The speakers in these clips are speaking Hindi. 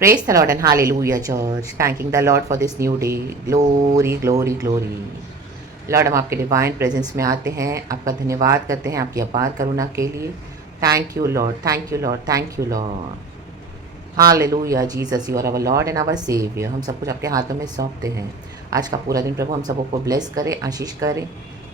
Praise the Lord and hallelujah, church. Thanking the Lord for this new day. Glory, glory, glory. Lord, हम आपके डिवाइन प्रेजेंस में आते हैं, आपका धन्यवाद करते हैं आपकी अपार करुणा के लिए। Thank you lord, thank you lord, thank you lord. Hallelujah Jesus, you are our lord and our saviour. हम सब कुछ आपके हाथों में सौंपते हैं। आज का पूरा दिन प्रभु हम सबको ब्लेस करें, आशीष करें।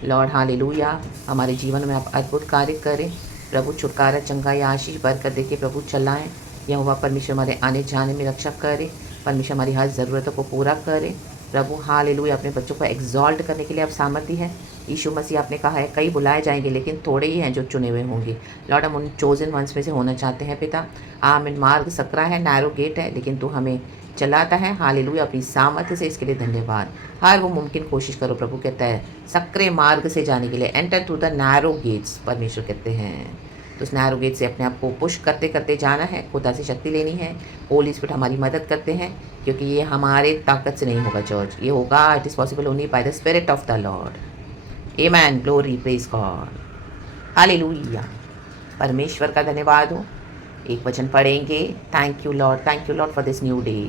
लॉर्ड हालेलुया, हमारे जीवन में आप अद्भुत कार्य करें प्रभु। छुटकारा, चंगाई, आशीष, बरकत देके प्रभु चलाएं। यहोवा परमेश्वर हमारे आने जाने में रक्षा करे। परमेश्वर हमारी हर ज़रूरतों को पूरा करे प्रभु। हालेलुया, अपने बच्चों को एग्जॉल्ट करने के लिए आप सामर्थ्य हैं। यीशु मसीह, आपने कहा है कई बुलाए जाएंगे लेकिन थोड़े ही हैं जो चुने हुए होंगे। लॉर्ड, हम उन चोजन वंस में से होना चाहते हैं पिता। आमीन। मार्ग सकरा है, नैरो गेट है, लेकिन तू हमें चलाता है। हालेलुया, अपनी सामर्थ्य से, इसके लिए धन्यवाद। हर वो मुमकिन कोशिश करो प्रभु कहता है सकरे मार्ग से जाने के लिए। Enter through the narrow gates, परमेश्वर कहते हैं। तो उस नैरो गेट से अपने आप को पुश करते करते जाना है। खुदा से शक्ति लेनी है। होली स्पिरिट हमारी मदद करते हैं, क्योंकि ये हमारे ताकत से नहीं होगा चर्च, ये होगा, it is possible only by the spirit of the Lord. Amen, glory, praise God, hallelujah. परमेश्वर का धन्यवाद हो। एक वचन पढ़ेंगे। Thank you Lord for this new day.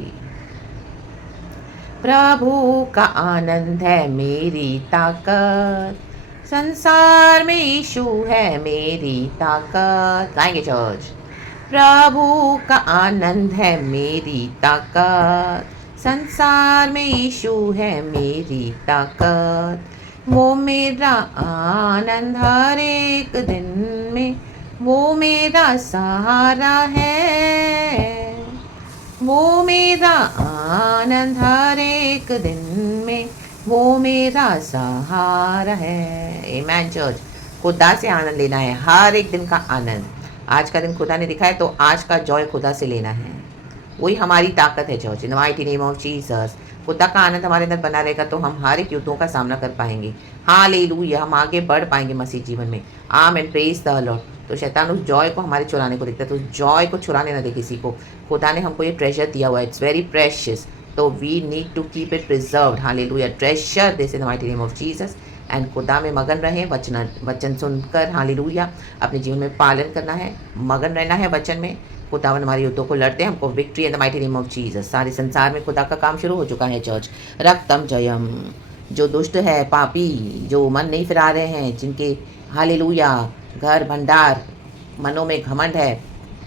प्रभु का आनंद है मेरी ताकत, संसार में यीशु है मेरी ताकत। गाएंगे चर्च। प्रभु का आनंद है मेरी ताकत, संसार में यीशु है मेरी ताकत। वो मेरा आनंद हर एक दिन में, वो मेरा सहारा है। वो मेरा आनंद हर एक दिन में, वो मेरा सहारा है। आमेन चर्च। खुदा से आनंद लेना है, हर एक दिन का आनंद। आज का दिन खुदा ने दिखाया, तो आज का जॉय खुदा से लेना है। वही हमारी ताकत है church. In the mighty name of Jesus, खुदा का आनंद हमारे अंदर बना रहेगा तो हम हर एक युद्धों का सामना कर पाएंगे। हालेलुया, हम आगे बढ़ पाएंगे मसीह जीवन में। आमेन, प्रेज द लॉर्ड। तो शैतान उस जॉय को हमारे चुराने को देखता है, तो उस जॉय को चुराने ना दे किसी को। खुदा ने हमको ये ट्रेजर दिया हुआ है, इट्स वेरी प्रेशियस, तो we need to keep it preserved. Hallelujah, treasure this in the mighty name of Jesus. And खुदा में मगन रहें, वचन सुनकर हालेलुया अपने जीवन में पालन करना है, मगन रहना है वचन में। खुदावन हमारे युद्धों को लड़ते हैं, हमको victory in the mighty name of Jesus. सारे संसार में खुदा का काम शुरू हो चुका है चर्च। रक्तम जयम। जो दुष्ट है, पापी, जो मन नहीं फिरा रहे हैं, जिनके हालेलुया घर भंडार मनों में घमंड है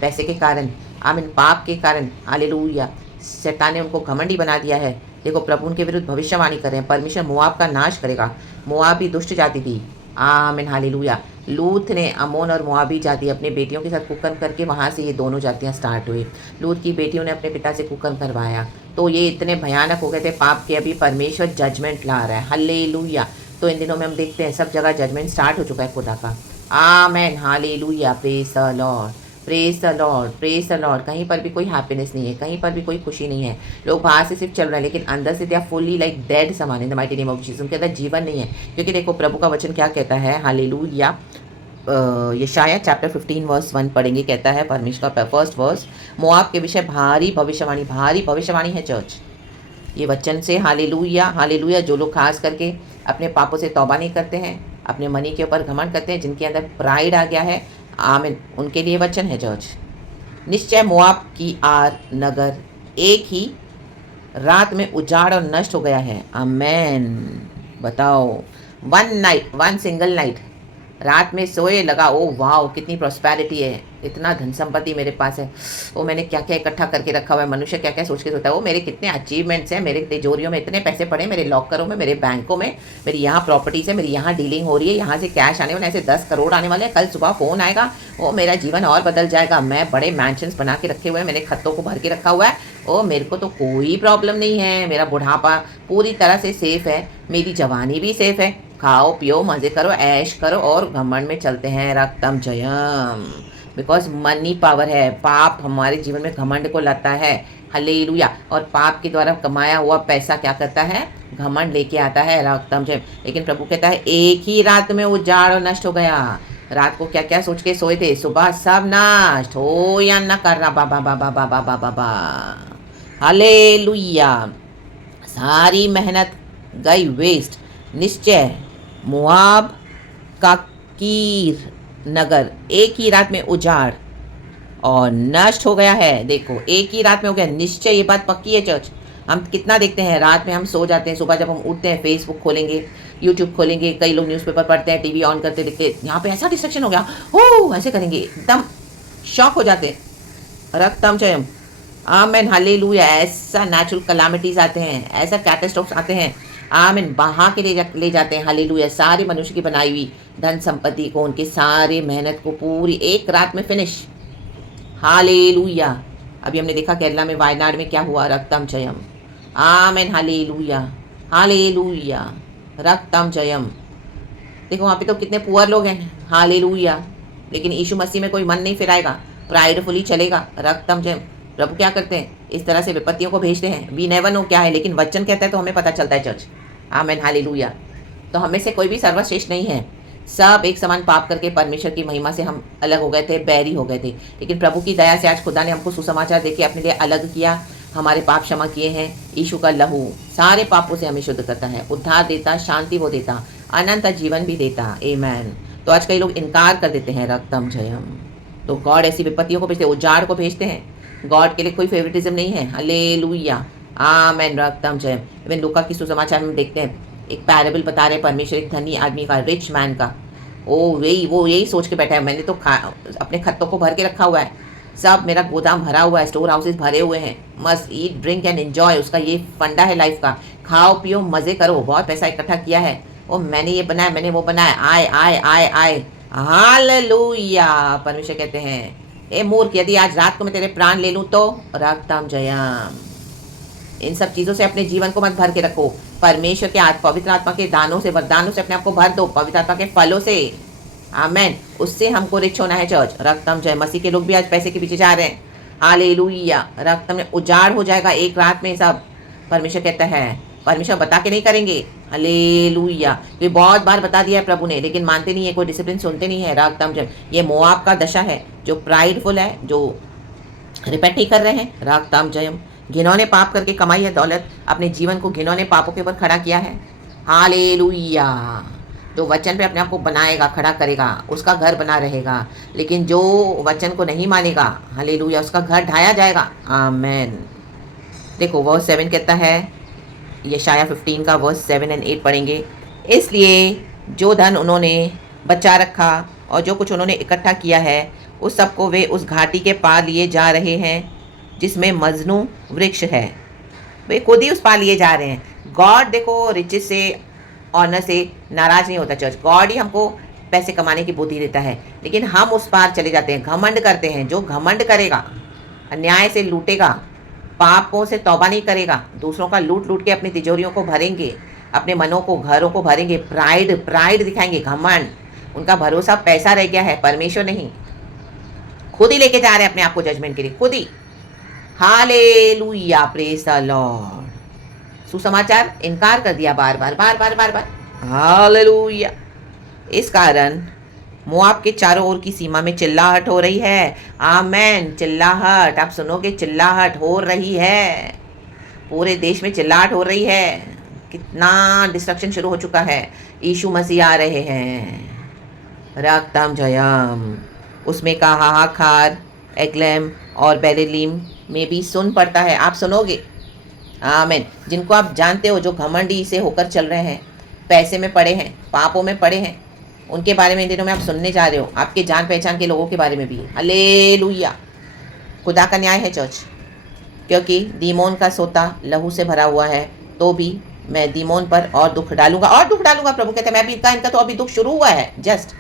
पैसे के कारण, आमीन, पाप के कारण, हालेलुया शैतान ने उनको घमंडी बना दिया है। देखो, प्रभु उनके विरुद्ध भविष्यवाणी कर रहे हैं। परमेश्वर मोआब का नाश करेगा। मोआब भी दुष्ट जाति थी। आमीन, हालेलुया। लूत ने अमोन और मोआबी जाति अपनी बेटियों के साथ कुकर्म करके, वहाँ से ये दोनों जातियाँ स्टार्ट हुई। लूत की बेटियों ने अपने पिता से कुकर्म करवाया, तो ये इतने भयानक हो गए थे पाप के। अभी परमेश्वर जजमेंट ला रहा है। हालेलुया। तो इन दिनों में हम देखते हैं सब जगह जजमेंट स्टार्ट हो चुका है खुदा का। Amen, hallelujah, praise the Lord, praise the Lord, praise the Lord. कहीं पर भी कोई हैप्पीनेस नहीं है, कहीं पर भी कोई खुशी नहीं है। लोग बाहर से सिर्फ चल रहे हैं, लेकिन अंदर से they are fully like dead समान in the mighty name of Jesus. उनके अंदर जीवन नहीं है, क्योंकि देखो प्रभु का वचन क्या कहता है। हालेलुया। यशाया चैप्टर 15 वर्स 1 पढ़ेंगे। कहता है परमेश्वर का फर्स्ट वर्स, मोआब के विषय भारी भविष्यवाणी है चर्च ये वचन से। Hallelujah, hallelujah. जो लोग खास करके अपने पापों से तौबा नहीं करते हैं, अपने मनी के ऊपर घमंड करते हैं, जिनके अंदर प्राइड आ गया है, आमीन, उनके लिए वचन है चर्च। निश्चय मोआब की आर नगर एक ही रात में उजाड़ और नष्ट हो गया है। आमेन। बताओ, वन सिंगल नाइट, रात में सोए लगा, ओ वाह कितनी प्रॉस्पेरिटी है, इतना धन संपत्ति मेरे पास है, वो मैंने क्या क्या इकट्ठा करके रखा हुआ है। मनुष्य क्या क्या सोच के सोता है, वो मेरे कितने अचीवमेंट्स हैं, मेरे तिजोरियों में इतने पैसे पड़े, मेरे लॉकरों में, मेरे बैंकों में, मेरी यहाँ प्रॉपर्टीज है, मेरी यहाँ डीलिंग हो रही है, यहाँ से कैश आने वाले, ऐसे 10 करोड़ आने वाले हैं, कल सुबह फ़ोन आएगा, वो मेरा जीवन और बदल जाएगा। मैं बड़े मैंशंस बना के रखे हुए हैं, मैंने खत्तों को भर के रखा हुआ है, ओ मेरे को तो कोई प्रॉब्लम नहीं है, मेरा बुढ़ापा पूरी तरह से सेफ है, मेरी जवानी भी सेफ है। खाओ पियो मज़े करो ऐश करो और घमंड में चलते हैं। रक्तम जयम, बिकॉज मनी पावर है। पाप हमारे जीवन में घमंड को लाता है। हालेलुया। और पाप के द्वारा कमाया हुआ पैसा क्या करता है, घमंड लेके आता है। रक्तम जयम। लेकिन प्रभु कहता है एक ही रात में उजाड़ और नष्ट हो गया। रात को क्या क्या सोच के सोए थे, सुबह सब नष्ट हो या न करना। बाबा बाबा बाबा बाबा बा, हालेलुया। सारी मेहनत गई वेस्ट। निश्चय मोआब का कीर नगर एक ही रात में उजाड़। और नष्ट हो गया है। देखो एक ही रात में हो गया निश्चय, ये बात पक्की है चर्च। हम कितना देखते हैं, रात में हम सो जाते हैं, सुबह जब हम उठते हैं फेसबुक खोलेंगे, यूट्यूब खोलेंगे, कई लोग न्यूज़पेपर पढ़ते हैं, टीवी ऑन करते देखते यहाँ पे ऐसा डिस्ट्रक्शन हो गया, हो ऐसे करेंगे, एकदम शॉक हो जाते हैं। रक्तम चयम, आमेन, हालेलुया। ऐसा नेचुरल कलामिटीज आते हैं, ऐसा कैटास्ट्रोफ्स आते हैं, आमीन, बहा के ले जाते हैं, हालेलुया, सारे मनुष्य की बनाई हुई धन संपत्ति को, उनके सारे मेहनत को पूरी एक रात में फिनिश। हालेलुया। अभी हमने देखा केरला में, वायनाड में क्या हुआ, रक्तम जयम, आमेन, हालेलुया, हालेलुया, रक्तम जयम। देखो वहाँ पे तो कितने पुअर लोग हैं, हालेलुया, लेकिन यीशु मसीह में कोई मन नहीं फिराएगा, प्राइडफुली चलेगा, रक्तम जयम। प्रभु क्या करते हैं, इस तरह से विपत्तियों को भेजते हैं, वी नेवर नो क्या है, लेकिन वचन कहता है तो हमें पता चलता है चर्च, आमेन, हालेलुया। तो हमें से कोई भी सर्वश्रेष्ठ नहीं है, सब एक समान पाप करके परमेश्वर की महिमा से हम अलग हो गए थे, बैरी हो गए थे, लेकिन प्रभु की दया से आज खुदा ने हमको सुसमाचार देके अपने लिए अलग किया, हमारे पाप क्षमा किए हैं। यीशु का लहू सारे पापों से हमें शुद्ध करता है, उद्धार देता, शांति वो देता, अनंत जीवन भी देता, आमेन। तो आज कई लोग इनकार कर देते हैं, रक्तम जयम। तो गॉड ऐसी विपत्तियों को भेजते हैं, उजाड़ को भेजते हैं, गॉड के लिए कोई फेवरेटिज्म नहीं है, हालेलुया, आमेन, रक्तम जयम। इवन लूका की सुसमाचार में देखते हैं, एक पैराबल बता रहे परमेश्वर, एक धनी आदमी का, रिच मैन का, वो यही सोच के बैठा है, मैंने तो अपने खत्तों को भर के रखा हुआ है, सब मेरा गोदाम भरा हुआ है, स्टोर हाउसेस भरे हुए हैं, must eat drink and enjoy, उसका ये फंडा है लाइफ का, खाओ पियो मजे करो, बहुत पैसा इकट्ठा किया है, ओ मैंने ये बनाया, मैंने वो बनाया, आए आए आए आए, हालेलुया। परमेश्वर कहते हैं, ए मूर्ख, यदि आज रात को मैं तेरे प्राण ले लूं तो, रक्तम जयम। इन सब चीज़ों से अपने जीवन को मत भर के रखो, परमेश्वर के पवित्र आत्मा के दानों से, वरदानों से अपने आप को भर दो, पवित्र आत्मा के फलों से, आमेन, उससे हमको रिच होना है चर्च, रक्तम जय। मसीह के लोग भी आज पैसे के पीछे जा रहे हैं, हालेलुया, रक्तम में उजाड़ हो जाएगा एक रात में सब, परमेश्वर कहता है, परमेश्वर बता के नहीं करेंगे, हालेलुया, ये बहुत बार बता दिया है प्रभु ने, लेकिन मानते नहीं है, कोई डिसिप्लिन सुनते नहीं है, रक्तम जय। ये मोआब का दशा है, जो प्राइडफुल है, जो रिपेंट नहीं कर रहे हैं, रक्तम जयम। घिनौने पाप करके कमाई है दौलत, अपने जीवन को घिनौने पापों के ऊपर खड़ा किया है, हालेलुया। जो वचन पे अपने आप को बनाएगा, खड़ा करेगा, उसका घर बना रहेगा, लेकिन जो वचन को नहीं मानेगा, हालेलुया, उसका घर ढाया जाएगा, आमेन। देखो वर्स 7 कहता है, यशाया 15 का वर्स 7 और 8 पढ़ेंगे, इसलिए जो धन उन्होंने बचा रखा और जो कुछ उन्होंने इकट्ठा किया है, उस सबको वे उस घाटी के पार लिए जा रहे हैं जिसमें मजनू वृक्ष है, वे खुद ही उस पार लिए जा रहे हैं। गॉड देखो रिचेस से, ऑनर से नाराज नहीं होता चर्च, गॉड ही हमको पैसे कमाने की बुद्धि देता है, लेकिन हम उस पार चले जाते हैं, घमंड करते हैं। जो घमंड करेगा, अन्याय से लूटेगा, पापों से तौबा नहीं करेगा, दूसरों का लूट लूट के अपनी तिजोरियों को भरेंगे, अपने मनों को, घरों को भरेंगे, प्राइड दिखाएंगे, घमंड, उनका भरोसा पैसा रह गया है, परमेश्वर नहीं। खुद ही लेके जा रहे हैं अपने आप को जजमेंट के लिए, खुद ही, हालेलुया, प्रेज द लॉर्ड। सुसमाचार इनकार कर दिया बार बार बार बार बार बार, हालेलुया। इस कारण मोआब के चारों ओर की सीमा में चिल्लाहट हो रही है, आमेन, चिल्लाहट, आप सुनोगे, चिल्लाहट हो रही है, पूरे देश में चिल्लाहट हो रही है, कितना डिस्ट्रक्शन शुरू हो चुका है, यीशु मसीह आ रहे हैं, रक्तम जयम। उसमें का हाहाकार एग्लेम और बेरेलीम में भी सुन पड़ता है, आप सुनोगे, आमेन। जिनको आप जानते हो, जो घमंडी से होकर चल रहे हैं, पैसे में पड़े हैं, पापों में पड़े हैं, उनके बारे में इन दिनों में आप सुनने जा रहे हो, आपके जान पहचान के लोगों के बारे में भी, हालेलुया। खुदा का न्याय है चर्च, क्योंकि दीमोन का सोता लहू से भरा हुआ है, तो भी मैं दीमोन पर और दुख डालूंगा, और दुख डालूंगा। प्रभु कहते हैं, मैं भी इनका तो अभी दुख शुरू हुआ है जस्ट,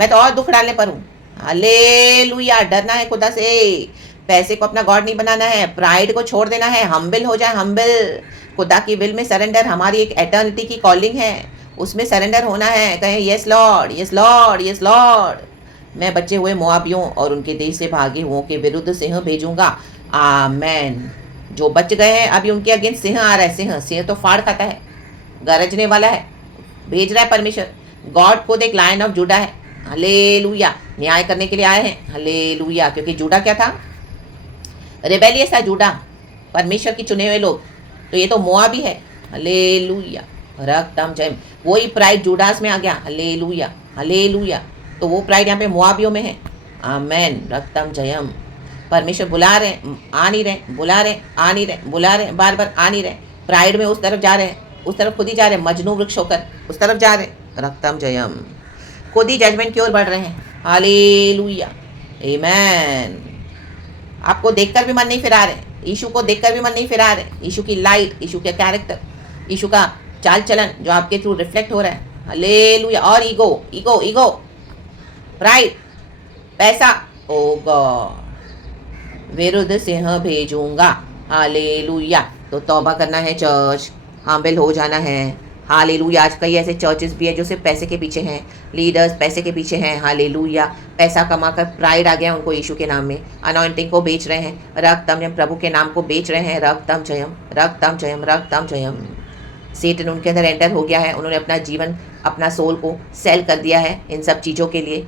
मैं तो और दुख डालने पर हूँ, हालेलुया। डरना है खुदा से, पैसे को अपना गॉड नहीं बनाना है, प्राइड को छोड़ देना है, हम्बल हो जाए, हम्बल, खुदा की विल में सरेंडर, हमारी एक एटर्निटी की कॉलिंग है, उसमें सरेंडर होना है, कहें yes Lord, yes Lord, yes Lord. मैं बचे हुए मोआबियों और उनके देश से भागे हुओं के विरुद्ध सिंह भेजूंगा, आमेन। जो बच गए हैं अभी उनके अगेंस्ट सिंह आ रहा है, सिंह तो फाड़ खाता है, गरजने वाला है, भेज रहा है परमेश्वर। गॉड खुद एक लायन ऑफ जूडा है, हालेलुया, न्याय करने के लिए आए हैं, हालेलुया। क्योंकि जूडा क्या था, रेबेलियस था जूडा, परमेश्वर की चुने हुए लोग, तो ये तो मोआबी है, हालेलुया, रक्तम जयम। वही प्राइड जूडास में आ गया, हालेलुया, हालेलुया। तो वो प्राइड यहाँ पे मोआबियों में है, आमेन, रक्तम जयम। परमेश्वर बुला रहे हैं, आ नहीं रहे, बुला रहे, आ नहीं रहे, बुला रहे, बार बार आ नहीं रहे। प्राइड में उस तरफ जा रहे हैं, उस तरफ खुद ही जा रहे हैं, मजनू वृक्ष होकर उस तरफ जा रहे हैं। रक्तम जयम, खुद ही जजमेंट की ओर बढ़ रहे हैं। हालेलुया, आमेन। आपको देखकर भी मन नहीं फिरा रहे, यीशु को देखकर भी मन नहीं फिरा रहे। यीशु की लाइट, यीशु के कैरेक्टर, यीशु का चाल चलन जो आपके थ्रू रिफ्लेक्ट हो रहा है। हालेलुया। और ईगो, ईगो, ईगो, प्राइड, पैसा, ओ गॉड, विरुद्ध सिंह भेजूंगा। हालेलुया। तो तौबा करना है चर्च, हामिल हो जाना है। हालेलुया। आज कई ऐसे चर्चेस भी हैं जो सिर्फ पैसे के पीछे हैं, लीडर्स पैसे के पीछे हैं। हालेलुया। पैसा कमाकर प्राइड आ गया उनको यीशु के नाम में, अनॉइंटिंग को बेच रहे हैं, रक्तम जयम, प्रभु के नाम को बेच रहे हैं। रक्तम जयम, रक्तम जयम, रक्तम जयम। सेटन उनके अंदर एंटर हो गया है, उन्होंने अपना जीवन, अपना सोल को सेल कर दिया है इन सब चीज़ों के लिए।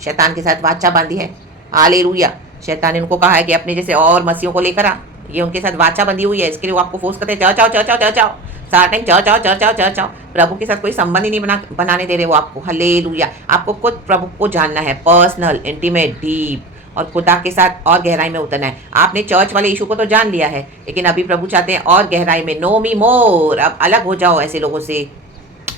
शैतान के साथ वाचा बांधी है। हालेलुया। शैतान ने उनको कहा है कि अपने जैसे और मसीहों को लेकर आ, ये उनके साथ वाचा बंधी हुई है, इसके लिए वो आपको फोर्स करते हैं, चर्च आओ, चर्च आओ, चर्च आओ, सारा टाइम चर्च आओ, चर्च आओ, चर्च आओ। प्रभु के साथ कोई संबंध ही नहीं बनाने दे रहे वो आपको। हालेलुया। आपको खुद प्रभु को जानना है, पर्सनल, इंटीमेट, डीप, और खुदा के साथ और गहराई में उतरना है। आपने चर्च वाले यीशु को तो जान लिया है, लेकिन अभी प्रभु चाहते हैं और गहराई में, नो मी मोर। अब अलग हो जाओ ऐसे लोगों से,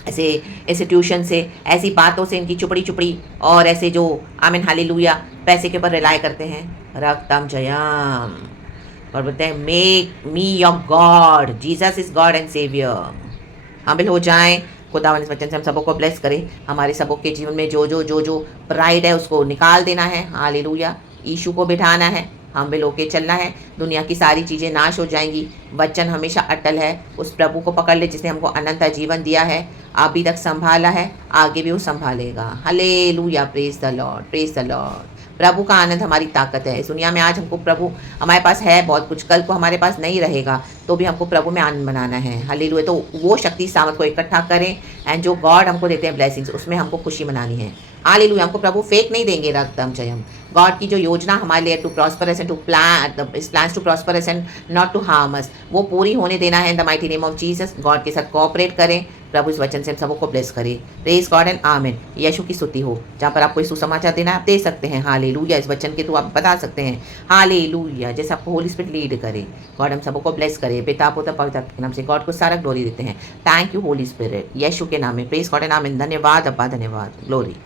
ऐसे इंस्टीट्यूशन से, ऐसी बातों से, इनकी चुपड़ी चुपड़ी, और ऐसे जो आमीन हालेलुया पैसे के ऊपर रिलाय करते हैं। रक्तम जयम। और बोलते हैं make me your God, Jesus is God and saviour. हामिल हो जाएं। खुदावन इस वचन से हम सबों को ब्लेस करें। हमारे सबों के जीवन में जो जो जो जो प्राइड है उसको निकाल देना है। हालेलुया। यीशु को बिठाना है, हामिल होके चलना है। दुनिया की सारी चीज़ें नाश हो जाएंगी। वचन हमेशा अटल है। उस प्रभु को पकड़ ले जिसने हमको अनंत जीवन दिया है, अभी तक संभाला है, आगे भी वो संभालेगा। Hallelujah. Praise the Lord, praise the Lord. प्रभु का आनंद हमारी ताकत है। इस दुनिया में आज हमको प्रभु, हमारे पास है बहुत कुछ, कल को हमारे पास नहीं रहेगा, तो भी हमको प्रभु में आनंद बनाना है। हालेलुया। तो वो शक्ति सामर्थ को इकट्ठा करें, एंड जो गॉड हमको देते हैं ब्लेसिंग्स, उसमें हमको खुशी मनानी है। हालेलुया। हमको प्रभु फेक नहीं देंगे। रक्तम जयम। गॉड की जो योजना हमारे लिए to prosper us and to plans to prosper us and not to harm us, वो पूरी होने देना है in the mighty name of Jesus. God के साथ कोऑपरेट करें। प्रभु इस वचन से हम सबको ब्लेस करे। प्रेज गॉड एंड आमेन। यीशु की स्तुति हो। जहाँ पर आपको सुसमाचार देना है आप दे सकते हैं। हालेलुया। इस वचन के थ्रू आप बता सकते हैं। हालेलुया। जैसे आपको होली स्पिरिट लीड करे। गॉड हम सबको ब्लेस करे। पिता पुत्र पवित्र के नाम से गॉड को सारा ग्लोरी देते हैं। थैंक यू होली स्पिरिट, यीशु के नाम में। प्रेज गॉड एंड आमेन। धन्यवाद अब्बा, धन्यवाद, ग्लोरी।